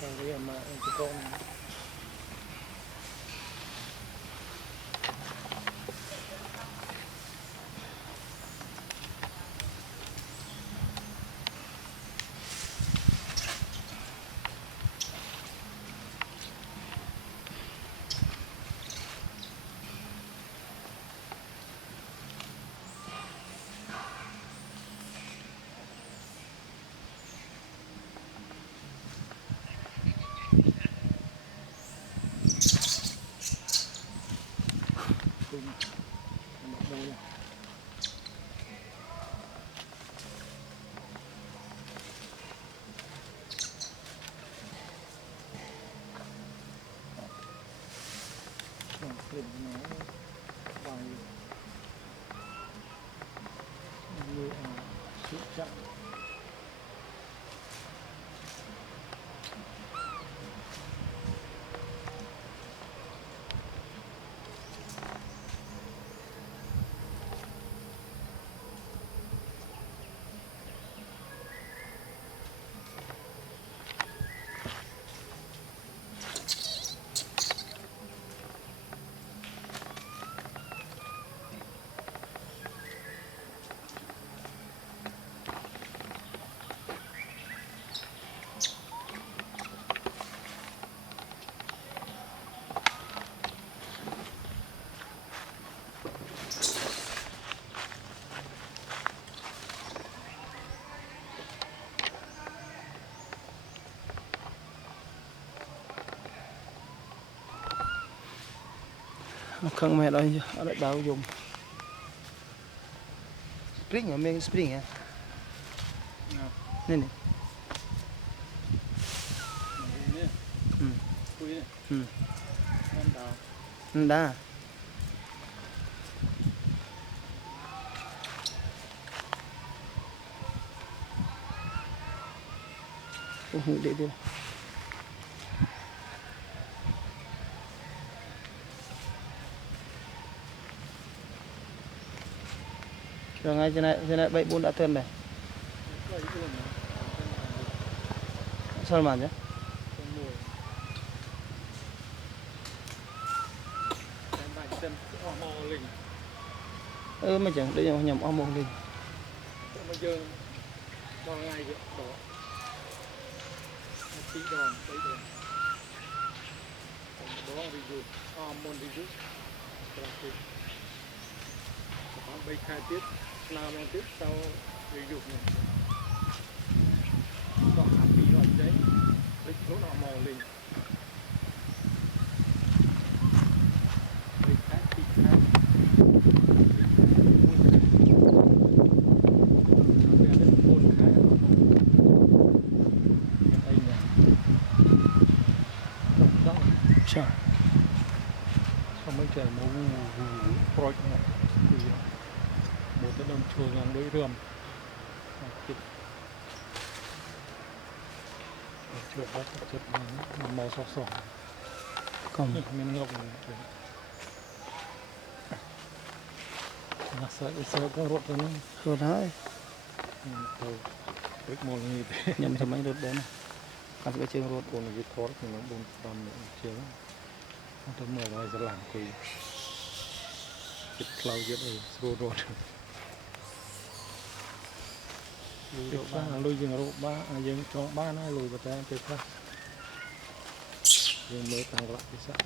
Kali mà cái con nó vào như sự chậm không mẹ đây ở đây đào dùng spring à men spring à nên này đá để đi rồi ngay trên này 74 đã tuần này sao mà chứ mà chẳng đây là nhầm o mồ linh bây giờ bao ngày vậy đó tí đòn đấy đòn đó review môn review khoảng 7 khai tiết làm tiếp sau review này có hạt bí rồi đấy lịch lúc nào màu linh mấy trẻ mũ rồi thì một cái đồng chuột lòng đối rườm chuột bắt chụp màu sọc sọc còn mình ngọc nó sợ có rốt rồi rồi đấy biết màu như thế nhầm thì mấy rốt đấy này còn cái chương rốt còn cái thoát thì nó buồn tầm chiều nó mở ngoài ra làm quỳ chụp cloud dưới đây rốt rốt ba lùi dừng rốt ba dừng cho ba nó lùi vào tay cái khác dừng mới tăng lại cái sẵn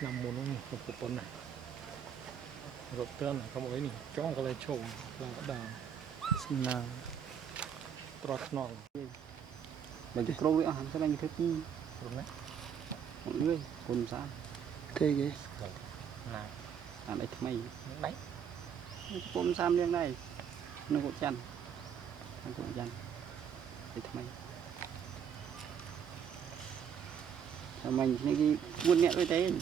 nằm muốn nó một cục bún này rốt tên này có một cái này cho cái này trộm là bắt đầu xin nào trọt nòng mình chỉ câu với hàng cái này thứ gì rồi đấy mọi người cùng sao thế gì nào làm đấy mày đấy cùng sao như này nó cũng chăn nó cũng chăn đấy mày mình những cái buôn nhẹ với thế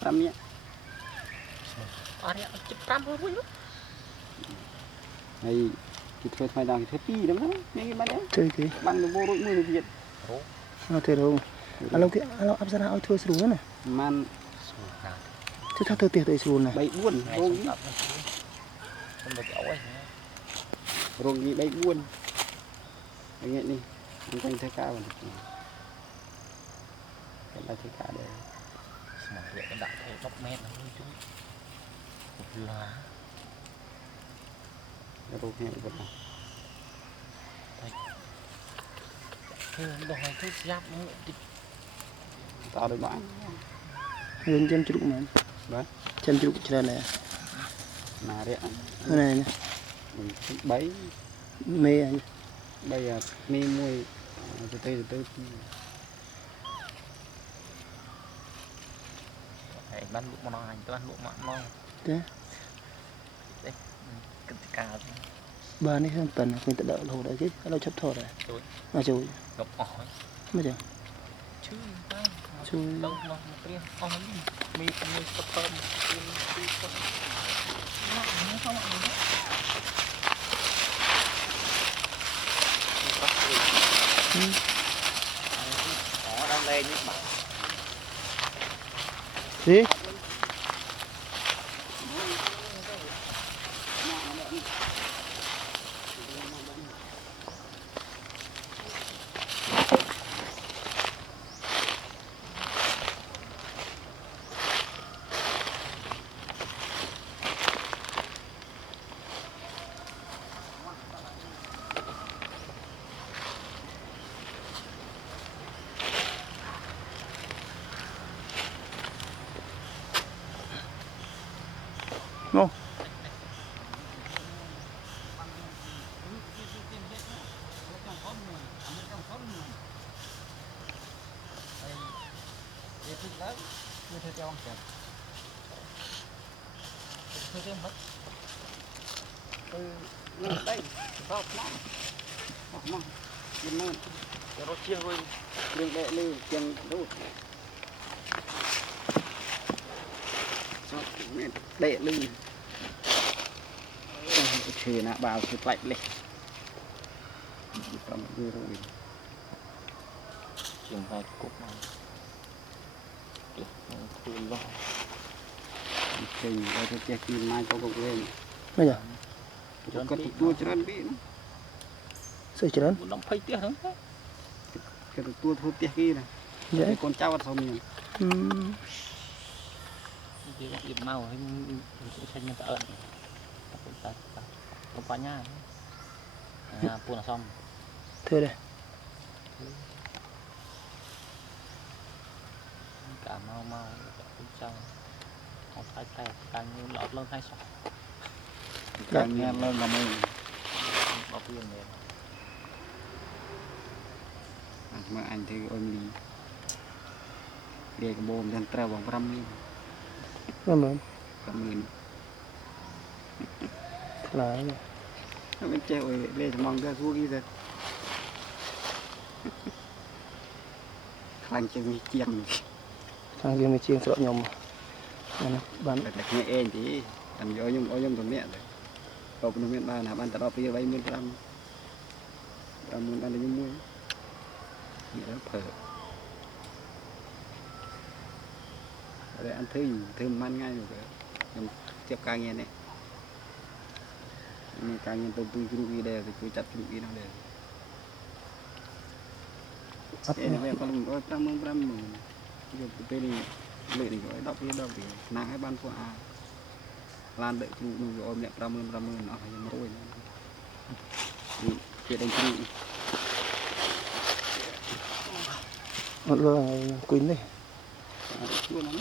trăm nhẹ chụp trăm thôi vui lắm này thì thôi mày đang thứ gì đúng không những cái bánh đấy thế gì bằng được vô đội mười việt thế đâu alo áp ra oi thưa xuống này man thế sao tôi tiệt tới xuống này bảy buôn rồi gì bảy buôn anh nghe đi มันเป็นเทก้าวันเป็นอะไรเทก้าเด้ สมัยเด็กก็ดักให้ล็อกเมตรนะจุ๊บลา รูปแห้งหมด คือดอกไม้ทุกยับมันติด ต่อด้วยบ้าน Lên chém chục mà. Đấy. Chém chục trên này. Mà đấy Cái này nè. bấy Mê anh. bây giờ mi mùi từ từ Hãy bán lụa món hành tôi ăn lụa mặn non Thế. Đây Cần cà Ba này hơn tần mình tự đợi hồ đấy chứ. Nó chấp thọ rồi. Chui. Mà chui. Gặp ỏi Mới chẳng. Chứ ta Chui. Đâu mà một cái ỏi Mi sắp thơm Mi sắp Nặng nó không ạ Đó đang lên những bạn Gì? Ngon. Để thích đấy Như thế cho ông kìa Thôi chứ mất đây rau măng giùm măng Cho nó chia thôi đường đệ lưu chân đút đệ lưu chừ nạ bào thì lạnh lên cầm dưa rồi Chừng vài cục mà Thôi lo trình rồi tôi chia mai có cục lên Bây giờ. có tụt tua cho nó bị Sợi trơn. Muốn đóng phây tiếc hả? cái tụt tua thôi tiếc kia này Dễ. con cháu xong rồi Thì bọn dịp màu hay cũng xanh như ta ợn Không phải nha Pua là xong Thôi đây. Cả mau mau Cũng xong Không phải tay càng như lọt lên hai sọc càng nghe lên là mình Bọc viên này mà anh thì ôm đi để cái bồn đang treo bằng ram đi Cảm ơn. cảm ơn Là cái này. nó bên treo rồi để mong ra thua đi rồi khăn chân chiên Thằng kia mới chiên sợ nhom. Bán. phải nghe em chỉ thành vô nhung tụi mẹ rồi cậu tụi mẹ ba là ban tao bây giờ 70 gram muốn ăn được nhung muối thì nó phở để ăn thơm ăn ngay rồi nhưng tiếp ca nghe này nhưng ca nghe tôi cái rugi đây thì tôi chặt rugi nó đây Ấp thế này con đừng có trăm giờ tôi đi lệ thì gọi đọc thì nàng hay ban của lan đợi chú mình ôm lại trăm nó phải rồi chuyện đánh chú một lơ quỳnh đây. chua lắm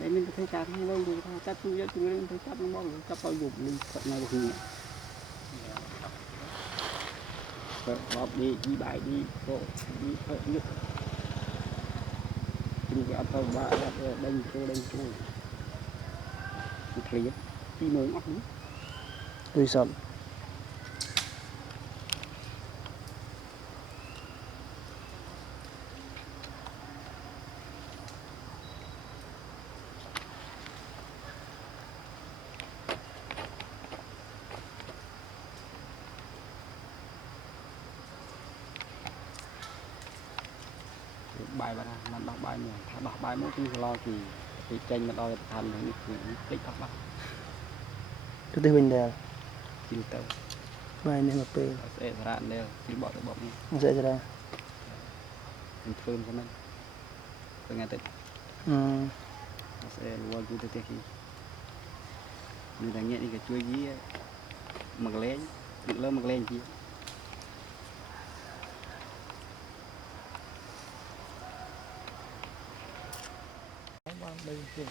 đây mình thấy chặt hay đâu rồi chặt chú lên thấy chặt nó bao giờ chặt bao dục đi chặt này thì họp đi bài đi bộ đi hơi nước chúng ta thâu ba đánh trôi clear đi muốn ốc Tùy sầm. bài bà mình đọc bài nhiều đọc bài mỗi khi lo thì tranh mà đòi thành thì tích đọc bài Cái tên mình là chim tàu vài này mà bê sẽ ra đây thì bỏ cái bọc nó sẽ ra mình phun cho mình tôi nghe tịnh sẽ qua cứ tới khi mình đang nghe đi cái chuối gì mặc lên lớn mặc lên chi đây chứ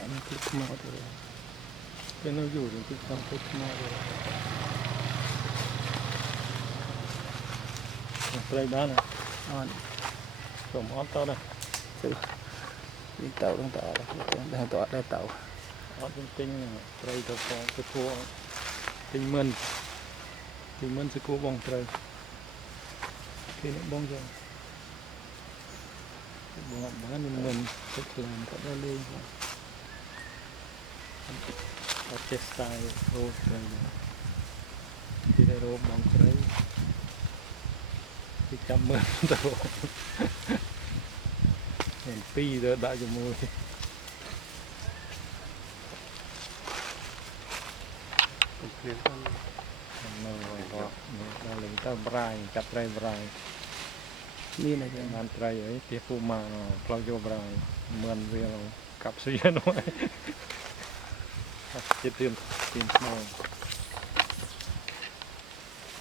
anh click màu rồi cái nóอยู่thì cái con thích mà rồi đây đó này on cầm ót to đây đi tàu đang tàu đang tàu đang tàu ót tinh này đây tôi có cái thua tinh mơn sẽ cố bong trời khi nó bong rồi bong bán mình thích làm có ra lên ở trên style road rồi thì đây road bong trời thì cảm ơn tôi hiện pi giờ đã cho mùi là lính ta brai chặt rai brai như này kìa ngàn rai ấy tiếp phụ mà clau vô brai mượn về rồi cặp suy nhân rồi chết tiền màu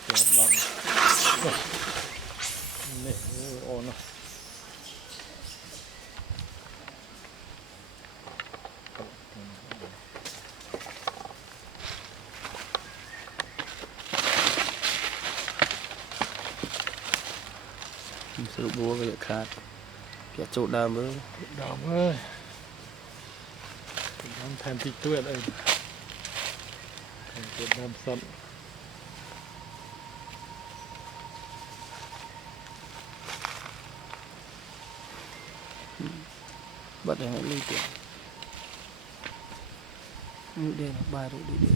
chết bắn này ổn à sự búa cái khát cái chỗ đam với đỏ ơi đám thêm tí tuyết đây tuyết đám sẵn bật để lên tiền đây là bài rồi đi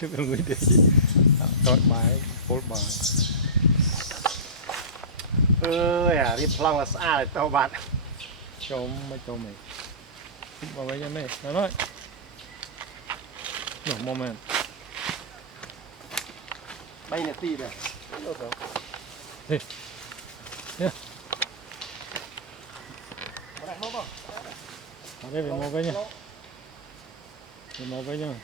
trước người đi tội bài phốt bài ơi à đi plong là xa rồi tao bạn cho mày vào đây cho mày nói no moment bay nè tì này đi nhá ở đây về mò với nha về mò với nha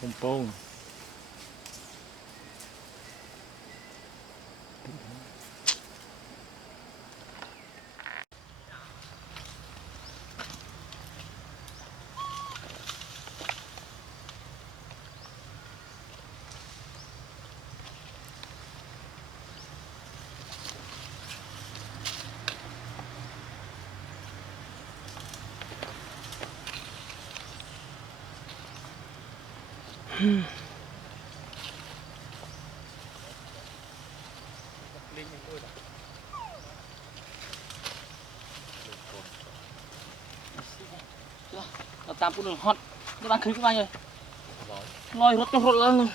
không bông tam pun hot nó đang khứ bao nhiêu lôi rốt cho rốt lên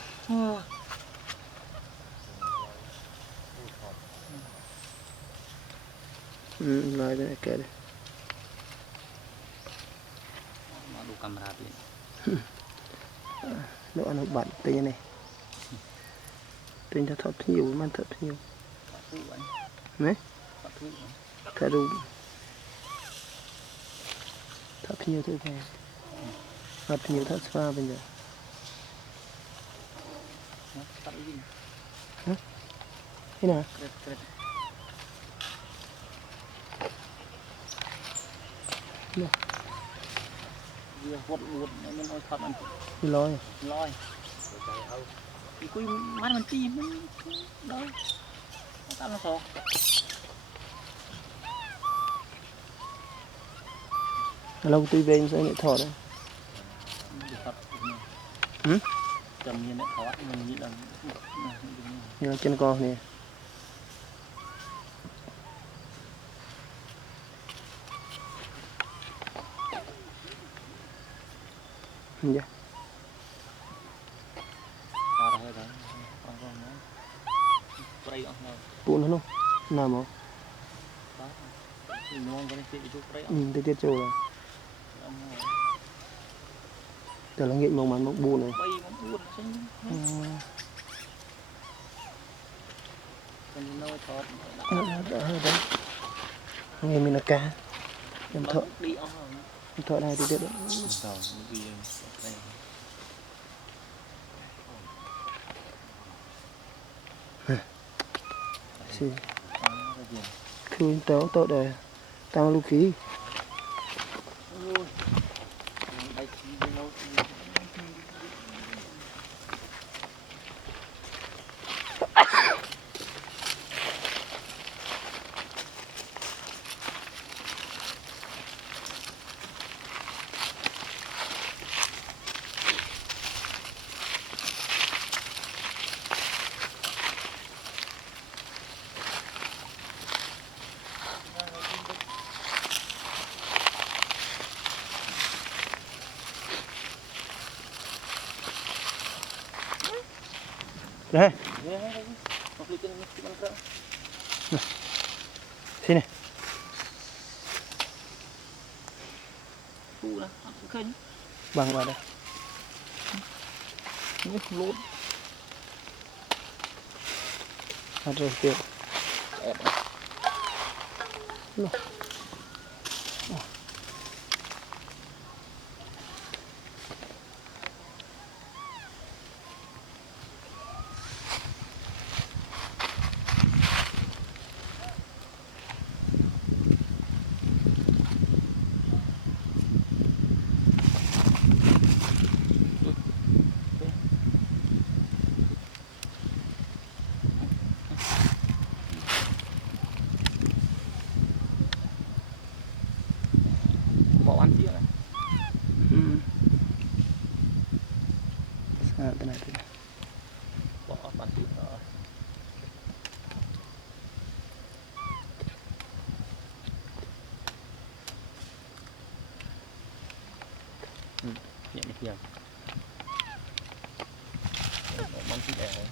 nói đây kệ đây mà đủ camera đi nó ăn bẩn tinh này tinh nó thật nhiều mà thật nhiều đấy thật đủ thật nhiều thứ này thật nhiều thật pha bây giờ thế nào vừa hốt buồn nên ôi thật mình đi lôi loi thì quy mắt mình chi mình đâu ta nó sao lâu tuy về sẽ nghệ thuật đấy thật chầm như này thoát mình nghĩ là như chân con nè dạ phụ nó luôn nào mà tôi tiết trâu rồiแต่ละเงี้ยมองมันมองบูเลยเงี้ยมีนักการยังเถอะเถอะได้ดีเด็ดสิคือโต๊ะโต๊ะเดียวตามลูกขี้đây xin này bằng vào đây lốt rồi tiêu bỏ ăn chia này sao thế này bỏ ăn chia rồi nhẹ nhàng bỏ ăn chia này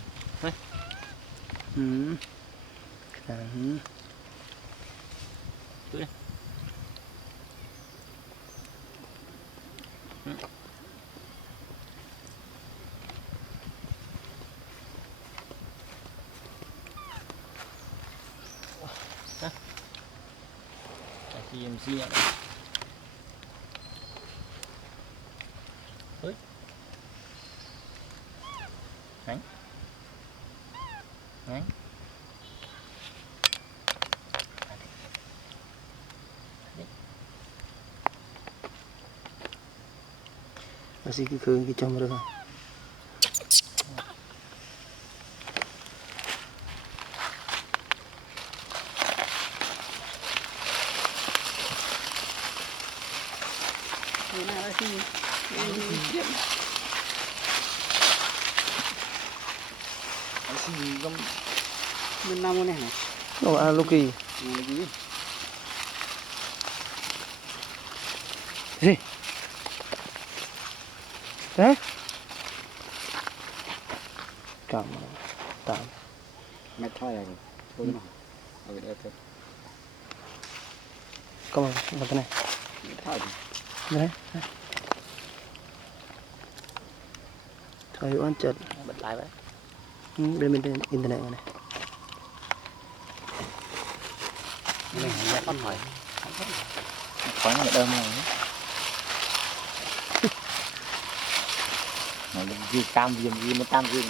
thì em xia này ơi đánh đánh masih ke kicam mereka bên nam này hả oh Loki gì đấy cảm tạm mệt thôi à thôi mà ở đây thôi cảm ơn cái này thôi đấy thôi ăn chật bật lại vậy bên internet này này nhặt con hỏi khói nó đơm này gì cam gì mới tam gì